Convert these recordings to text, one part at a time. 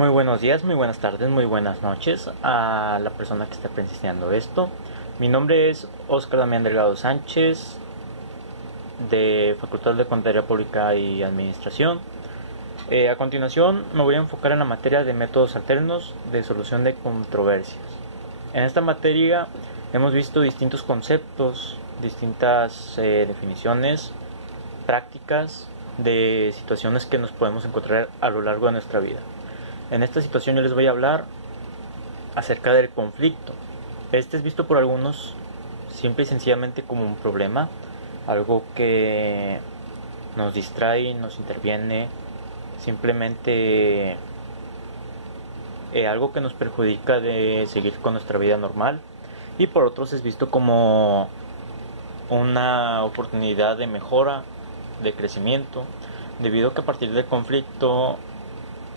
Muy buenos días, muy buenas tardes, muy buenas noches a la persona que está presenciando esto. Mi nombre es Óscar Damián Delgado Sánchez, de Facultad de Contaduría Pública y Administración. A continuación me voy a enfocar en la materia de métodos alternos de solución de controversias. En esta materia hemos visto distintos conceptos, distintas definiciones, prácticas de situaciones que nos podemos encontrar a lo largo de nuestra vida. En esta situación yo les voy a hablar acerca del conflicto. Este es visto por algunos simple y sencillamente como un problema, algo que nos distrae, nos interviene, simplemente algo que nos perjudica de seguir con nuestra vida normal, y por otros es visto como una oportunidad de mejora, de crecimiento, debido a que a partir del conflicto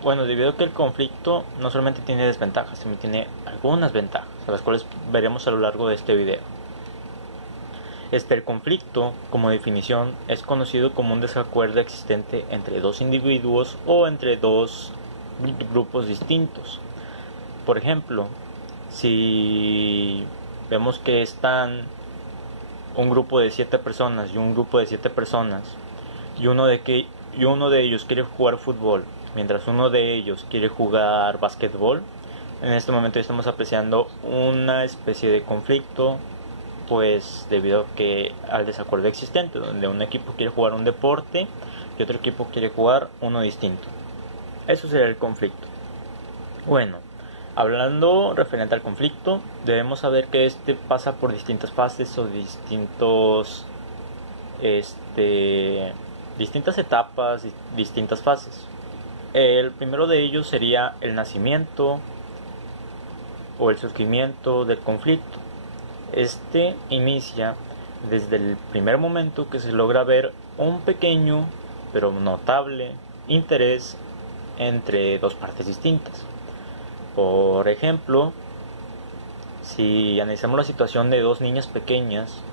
debido a que el conflicto no solamente tiene desventajas, también tiene algunas ventajas, a las cuales veremos a lo largo de este video. El conflicto, como definición, es conocido como un desacuerdo existente entre dos individuos o entre dos grupos distintos. Por ejemplo, si vemos que están un grupo de 7 personas y un grupo de 7 personas y uno de ellos quiere jugar fútbol, mientras uno de ellos quiere jugar básquetbol, en este momento estamos apreciando una especie de conflicto, pues debido al desacuerdo existente, donde un equipo quiere jugar un deporte y otro equipo quiere jugar uno distinto. Eso sería el conflicto. Bueno, hablando referente al conflicto, debemos saber que este pasa por distintas fases o distintas etapas, distintas fases. El primero de ellos sería el nacimiento o el surgimiento del conflicto. Este inicia desde el primer momento que se logra ver un pequeño pero notable interés entre dos partes distintas. Por ejemplo, si analizamos la situación de dos niñas pequeñas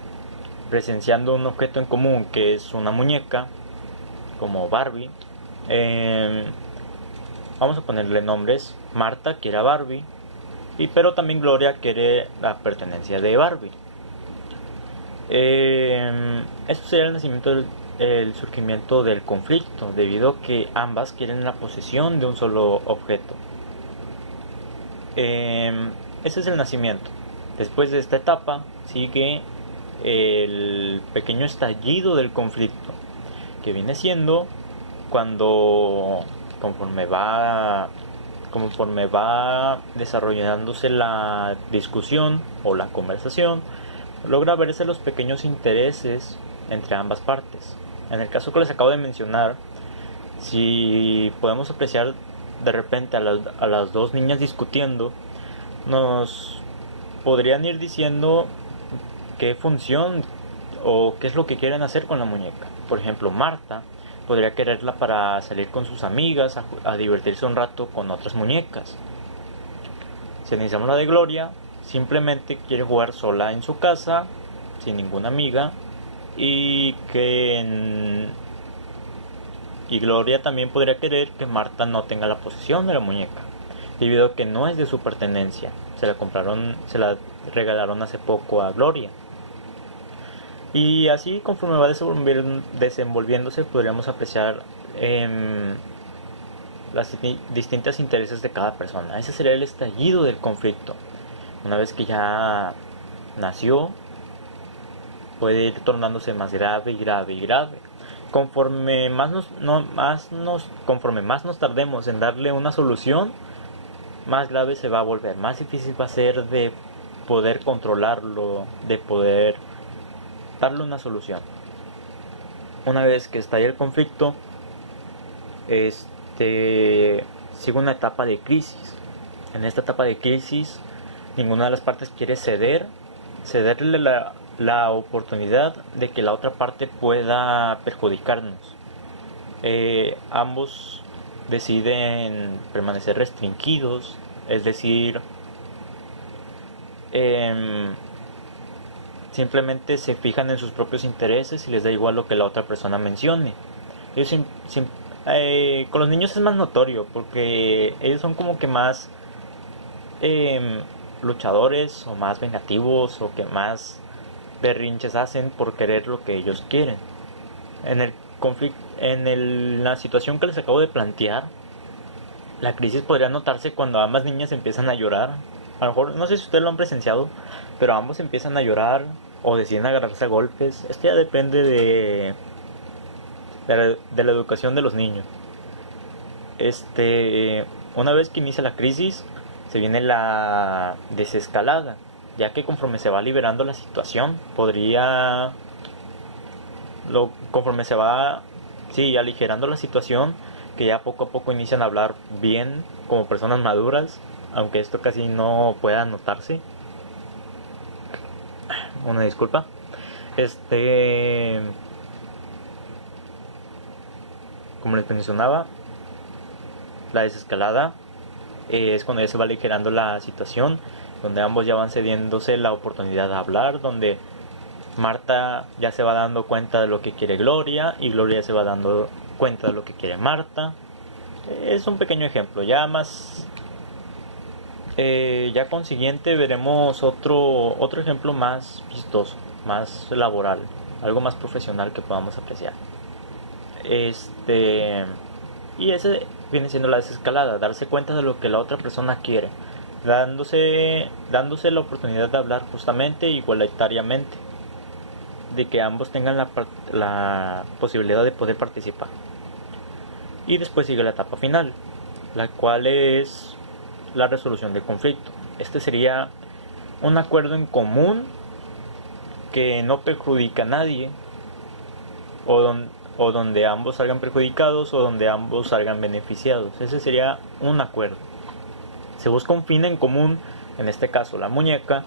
presenciando un objeto en común que es una muñeca, como Barbie, vamos a ponerle nombres. Marta quiere a Barbie, pero también Gloria quiere la pertenencia de Barbie. Eso sería el nacimiento, el surgimiento del conflicto, debido a que ambas quieren la posesión de un solo objeto. Ese es el nacimiento. Después de esta etapa sigue el pequeño estallido del conflicto, que viene siendo cuando conforme va desarrollándose la discusión o la conversación, logra verse los pequeños intereses entre ambas partes. En el caso que les acabo de mencionar, si podemos apreciar de repente a las dos niñas discutiendo, nos podrían ir diciendo qué función o qué es lo que quieren hacer con la muñeca. Por ejemplo, Marta podría quererla para salir con sus amigas, a divertirse un rato con otras muñecas. Si analizamos la de Gloria, simplemente quiere jugar sola en su casa, sin ninguna amiga, y Gloria también podría querer que Marta no tenga la posesión de la muñeca, debido a que no es de su pertenencia. Se la regalaron hace poco a Gloria. Y así, conforme va desenvolviéndose, podríamos apreciar las distintos intereses de cada persona. Ese sería el estallido del conflicto. Una vez que ya nació, puede ir tornándose más grave y grave y grave. Conforme más nos tardemos en darle una solución, más grave se va a volver, más difícil va a ser de poder controlarlo, de poder darle una solución. Una vez que estalla el conflicto, sigue una etapa de crisis. En esta etapa de crisis, ninguna de las partes quiere cederle la oportunidad de que la otra parte pueda perjudicarnos. Ambos deciden permanecer restringidos, es decir, simplemente se fijan en sus propios intereses y les da igual lo que la otra persona mencione. Ellos Con los niños es más notorio porque ellos son como que más luchadores o más vengativos o que más berrinches hacen por querer lo que ellos quieren. En el conflicto, la situación que les acabo de plantear, la crisis podría notarse cuando ambas niñas empiezan a llorar. A lo mejor, no sé si ustedes lo han presenciado, pero ambos empiezan a llorar o deciden agarrarse a golpes. Esto ya depende de la educación de los niños. Una vez que inicia la crisis, se viene la desescalada, ya que conforme se va liberando la situación, conforme se va, sí, aligerando la situación, que ya poco a poco inician a hablar bien como personas maduras, aunque esto casi no pueda notarse. Una disculpa. Como les mencionaba, la desescalada es cuando ya se va aligerando la situación, donde ambos ya van cediéndose la oportunidad de hablar, donde Marta ya se va dando cuenta de lo que quiere Gloria y Gloria ya se va dando cuenta de lo que quiere Marta. Es un pequeño ejemplo. Ya consiguiente veremos otro ejemplo más vistoso, más laboral, algo más profesional que podamos apreciar. Y ese viene siendo la desescalada, darse cuenta de lo que la otra persona quiere, dándose la oportunidad de hablar justamente, igualitariamente, de que ambos tengan la posibilidad de poder participar. Y después sigue la etapa final, la cual es la resolución del conflicto. Este sería un acuerdo en común que no perjudica a nadie, o donde ambos salgan perjudicados o donde ambos salgan beneficiados. Ese sería un acuerdo. Se busca un fin en común, en este caso la muñeca,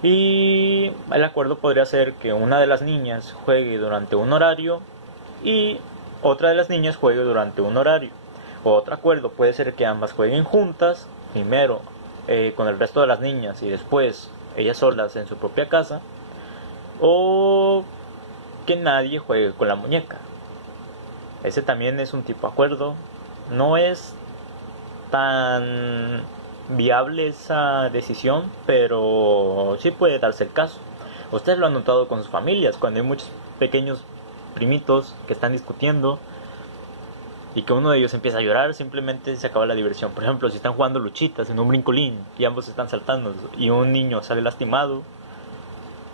y el acuerdo podría ser que una de las niñas juegue durante un horario y otra de las niñas juegue durante un horario. Otro acuerdo puede ser que ambas jueguen juntas, primero con el resto de las niñas y después ellas solas en su propia casa, o que nadie juegue con la muñeca. Ese también es un tipo de acuerdo. No es tan viable esa decisión, pero sí puede darse el caso. Ustedes lo han notado con sus familias, cuando hay muchos pequeños primitos que están discutiendo y que uno de ellos empieza a llorar, simplemente se acaba la diversión. Por ejemplo, si están jugando luchitas en un brincolín y ambos están saltando y un niño sale lastimado,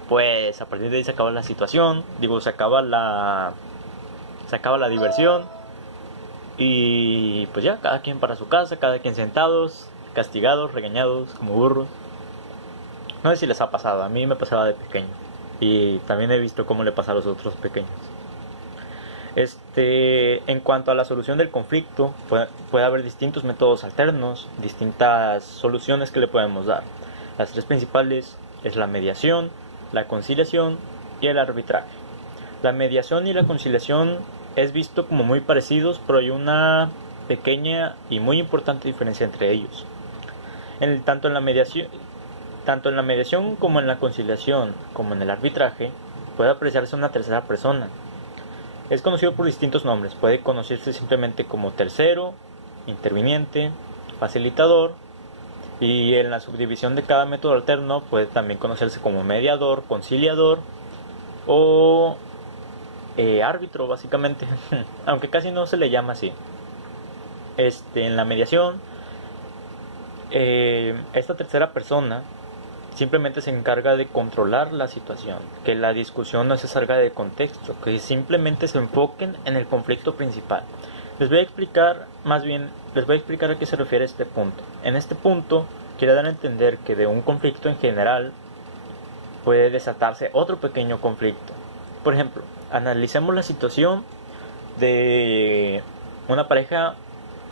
pues a partir de ahí se acaba la situación, se acaba la diversión, y pues ya, cada quien para su casa, cada quien sentados, castigados, regañados como burros. No sé si les ha pasado, a mí me pasaba de pequeño y también he visto cómo le pasa a los otros pequeños. En cuanto a la solución del conflicto, puede haber distintos métodos alternos, distintas soluciones que le podemos dar. Las tres principales es la mediación, la conciliación y el arbitraje. La mediación y la conciliación es visto como muy parecidos, pero hay una pequeña y muy importante diferencia entre ellos. Tanto en la mediación como en la conciliación, como en el arbitraje, puede apreciarse una tercera persona. Es conocido por distintos nombres. Puede conocerse simplemente como tercero, interviniente, facilitador, y en la subdivisión de cada método alterno puede también conocerse como mediador, conciliador o árbitro, básicamente. Aunque casi no se le llama así. En la mediación, esta tercera persona simplemente se encarga de controlar la situación, que la discusión no se salga de contexto, que simplemente se enfoquen en el conflicto principal. Les voy a explicar a qué se refiere este punto. En este punto quiere dar a entender que de un conflicto en general puede desatarse otro pequeño conflicto. Por ejemplo, analicemos la situación de una pareja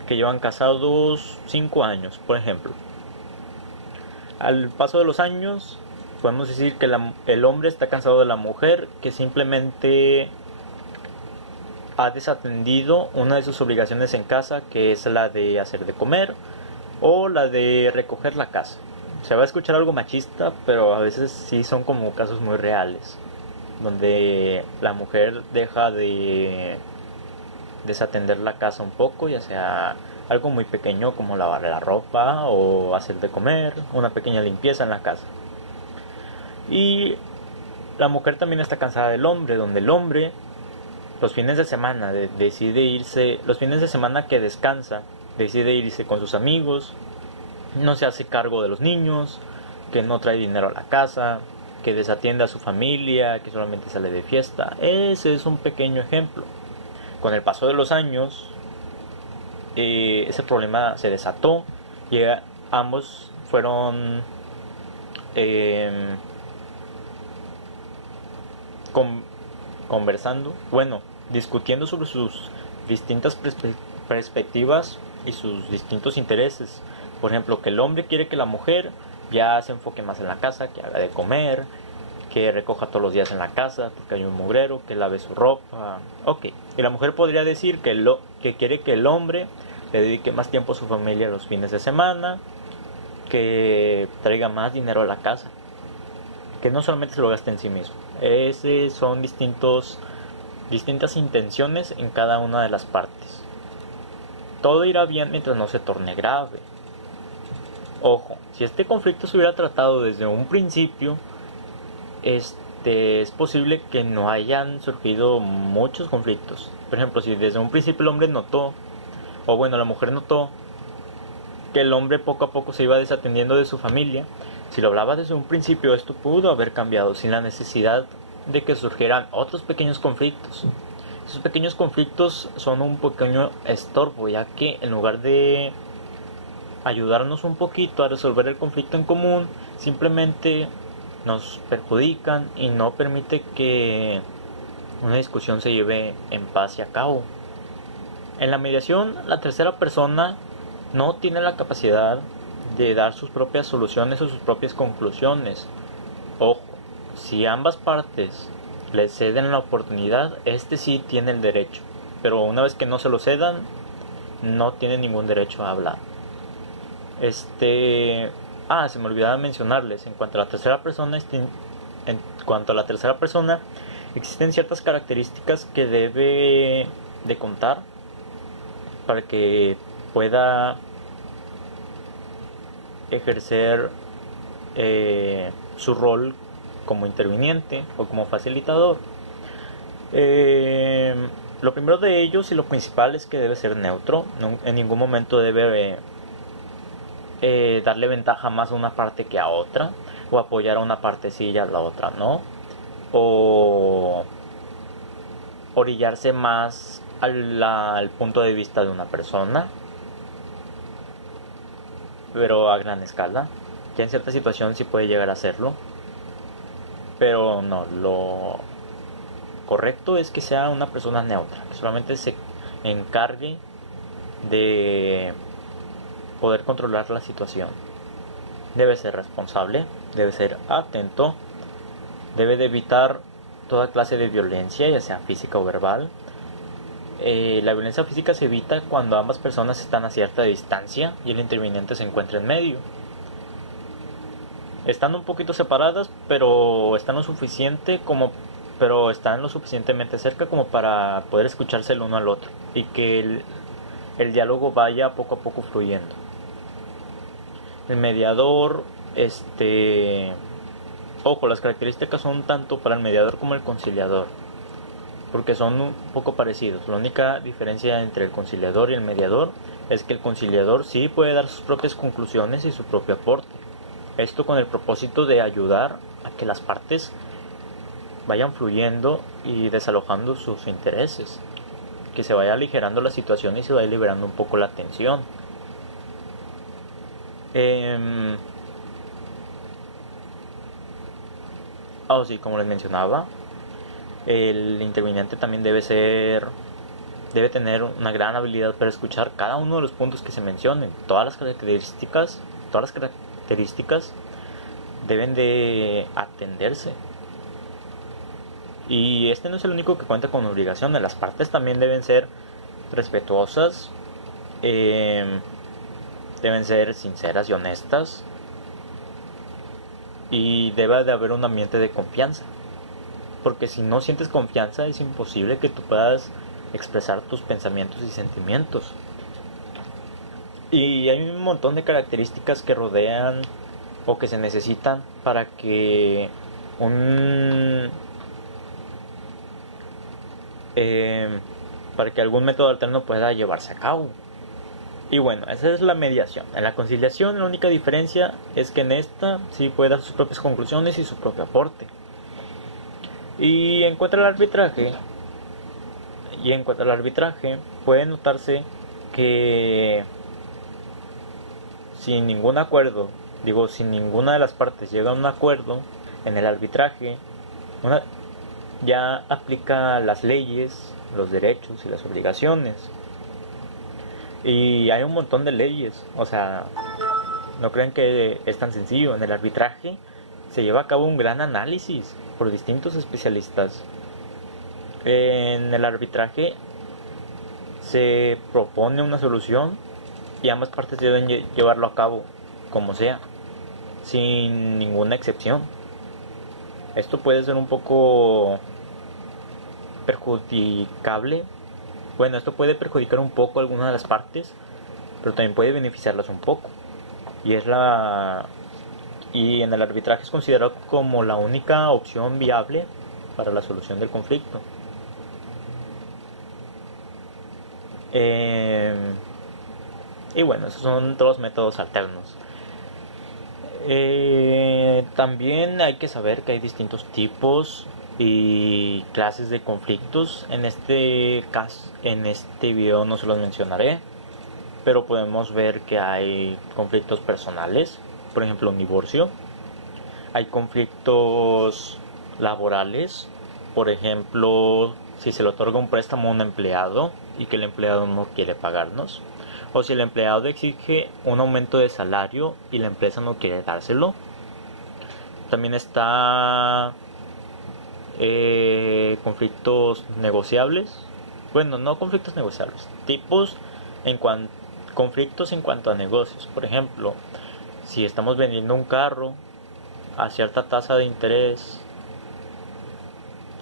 que llevan casados 5 años, por ejemplo. Al paso de los años, podemos decir que el hombre está cansado de la mujer, que simplemente ha desatendido una de sus obligaciones en casa, que es la de hacer de comer o la de recoger la casa. Se va a escuchar algo machista, pero a veces sí son como casos muy reales, donde la mujer deja de desatender la casa un poco, ya sea algo muy pequeño como lavar la ropa o hacer de comer, una pequeña limpieza en la casa. Y la mujer también está cansada del hombre, donde el hombre los fines de semana decide irse, los fines de semana que descansa, decide irse con sus amigos, no se hace cargo de los niños, que no trae dinero a la casa, que desatiende a su familia, que solamente sale de fiesta. Ese es un pequeño ejemplo. Con el paso de los años, ese problema se desató y ambos fueron conversando, discutiendo sobre sus distintas perspectivas y sus distintos intereses. Por ejemplo, que el hombre quiere que la mujer ya se enfoque más en la casa, que haga de comer, que recoja todos los días en la casa porque hay un mugrero, que lave su ropa. Ok, y la mujer podría decir que quiere que el hombre le dedique más tiempo a su familia los fines de semana, que traiga más dinero a la casa, que no solamente se lo gaste en sí mismo. Son distintas intenciones en cada una de las partes. Todo irá bien mientras no se torne grave. Ojo, si este conflicto se hubiera tratado desde un principio, es posible que no hayan surgido muchos conflictos. Por ejemplo, si desde un principio el hombre notó, la mujer notó que el hombre poco a poco se iba desatendiendo de su familia, si lo hablaba desde un principio, esto pudo haber cambiado sin la necesidad de que surgieran otros pequeños conflictos. Esos pequeños conflictos son un pequeño estorbo, ya que en lugar de ayudarnos un poquito a resolver el conflicto en común, simplemente nos perjudican y no permite que una discusión se lleve en paz y a cabo. En la mediación, la tercera persona no tiene la capacidad de dar sus propias soluciones o sus propias conclusiones. Ojo, si ambas partes le ceden la oportunidad, sí tiene el derecho, pero una vez que no se lo cedan, no tiene ningún derecho a hablar. Se me olvidaba mencionarles, en cuanto a la tercera persona, existen ciertas características que debe de contar para que pueda ejercer su rol como interviniente o como facilitador. Lo primero de ellos y lo principal es que debe ser neutro. En ningún momento debe darle ventaja más a una parte que a otra, o apoyar a una parte sí y a la otra no, o orillarse más al punto de vista de una persona, pero a gran escala. Ya en cierta situación sí puede llegar a hacerlo, pero no, lo correcto es que sea una persona neutra, que solamente se encargue de poder controlar la situación. Debe ser responsable, debe ser atento, debe de evitar toda clase de violencia, ya sea física o verbal. La violencia física se evita cuando ambas personas están a cierta distancia y el interviniente se encuentra en medio. Están un poquito separadas, pero están lo suficientemente cerca como para poder escucharse el uno al otro y que el diálogo vaya poco a poco fluyendo. El mediador, ojo, las características son tanto para el mediador como el conciliador, porque son un poco parecidos. La única diferencia entre el conciliador y el mediador es que el conciliador sí puede dar sus propias conclusiones y su propio aporte. Esto con el propósito de ayudar a que las partes vayan fluyendo y desalojando sus intereses, que se vaya aligerando la situación y se vaya liberando un poco la tensión. Como les mencionaba, el interviniente también debe tener una gran habilidad para escuchar cada uno de los puntos que se mencionen. Todas las características deben de atenderse. Y no es el único que cuenta con obligaciones. Las partes también deben ser respetuosas, deben ser sinceras y honestas, y debe de haber un ambiente de confianza, porque si no sientes confianza es imposible que tú puedas expresar tus pensamientos y sentimientos. Y hay un montón de características que rodean o que se necesitan para que para que algún método alterno pueda llevarse a cabo. Y bueno, esa es la mediación. En la conciliación la única diferencia es que en esta sí puede dar sus propias conclusiones y su propio aporte. Y en cuanto al arbitraje, puede notarse que sin ningún acuerdo, si ninguna de las partes llega a un acuerdo en el arbitraje, ya aplica las leyes, los derechos y las obligaciones. Y hay un montón de leyes, o sea, no creen que es tan sencillo. En el arbitraje se lleva a cabo un gran análisis por distintos especialistas. En el arbitraje se propone una solución y ambas partes deben llevarlo a cabo como sea, sin ninguna excepción. Esto puede ser un poco perjudicable. Bueno, esto puede perjudicar un poco a alguna de las partes, pero también puede beneficiarlas un poco. Y en el arbitraje es considerado como la única opción viable para la solución del conflicto. Y bueno, esos son todos métodos alternos. También hay que saber que hay distintos tipos y clases de conflictos. En este video no se los mencionaré, pero podemos ver que hay conflictos personales, por ejemplo un divorcio. Hay conflictos laborales, por ejemplo si se le otorga un préstamo a un empleado y que el empleado no quiere pagarnos, o si el empleado exige un aumento de salario y la empresa no quiere dárselo. También está conflictos negociables. Bueno, no conflictos negociables, conflictos en cuanto a negocios. Por ejemplo, si estamos vendiendo un carro a cierta tasa de interés,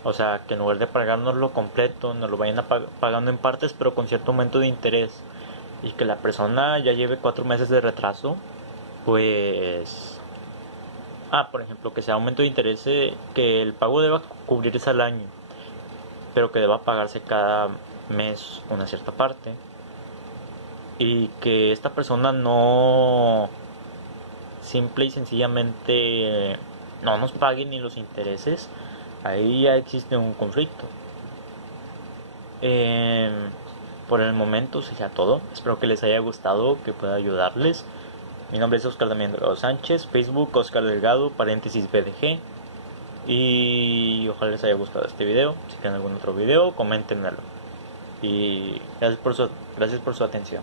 o sea, que en lugar de pagárnoslo completo, nos lo vayan pagando en partes, pero con cierto aumento de interés, y que la persona ya lleve 4 meses de retraso, pues... por ejemplo, que sea aumento de interés, que el pago deba cubrirse al año, pero que deba pagarse cada mes una cierta parte, y que esta persona no simple y sencillamente no nos pague ni los intereses. Ahí ya existe un conflicto. Por el momento sería todo. Espero que les haya gustado, que pueda ayudarles. Mi nombre es Oscar Damián Delgado Sánchez, Facebook Oscar Delgado, /BDG. Y ojalá les haya gustado este video. Si quieren algún otro video, coméntenmelo. Y gracias por su atención.